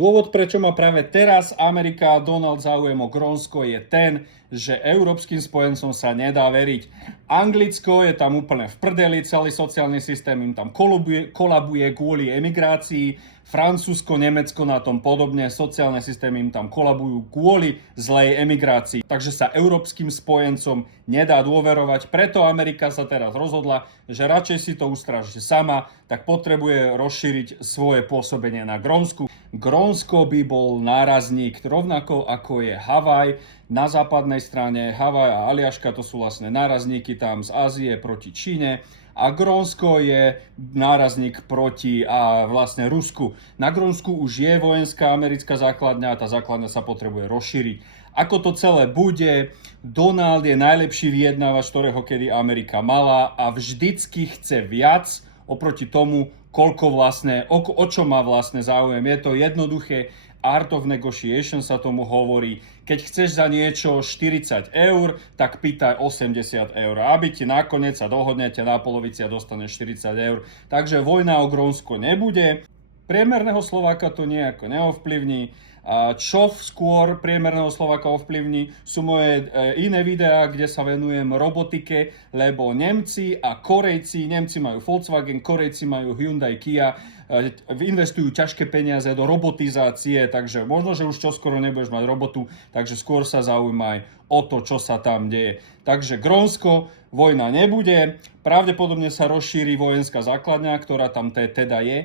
Dôvod, prečo má práve teraz Amerika a Donald záujem o Grónsko, je ten, že európskym spojencom sa nedá veriť. Anglicko je tam úplne v prdeli, celý sociálny systém im tam kolabuje kvôli emigrácii, Francúzsko, Nemecko na tom podobne, sociálne systémy im tam kolabujú kvôli zlej emigrácii. Takže sa európskym spojencom nedá dôverovať, preto Amerika sa teraz rozhodla, že radšej si to ustráži sama, tak potrebuje rozšíriť svoje pôsobenie na Grónsku. Grónsko by bol nárazník, rovnako ako je Havaj. Na západnej strane Havaj a Aliaška, to sú vlastne nárazníky tam z Ázie proti Číne. A Grónsko je nárazník proti vlastne Rusku. Na Grónsku už je vojenská americká základňa a tá základňa sa potrebuje rozšíriť. Ako to celé bude, Donald je najlepší vyjednávač, ktorého kedy Amerika mala a vždycky chce viac oproti tomu, o čo má vlastne záujem. Je to jednoduché, art of negotiation sa tomu hovorí. Keď chceš za niečo 40 eur, tak pýtaj 80 eur. Aby ti nakoniec sa dohodnete na polovici a dostaneš 40 eur. Takže vojna o Grónsko nebude. Priemerného Slováka to nejako neovplyvní. Čo skôr priemerného Slováka ovplyvní, sú moje iné videá, kde sa venujem robotike, lebo Nemci majú Volkswagen, Korejci majú Hyundai, Kia, investujú ťažké peniaze do robotizácie, takže možno, že už čoskoro nebudeš mať robotu, takže skôr sa zaujímaj o to, čo sa tam deje. Takže Grónsko, vojna nebude, pravdepodobne sa rozšíri vojenská základňa, ktorá tam teda je,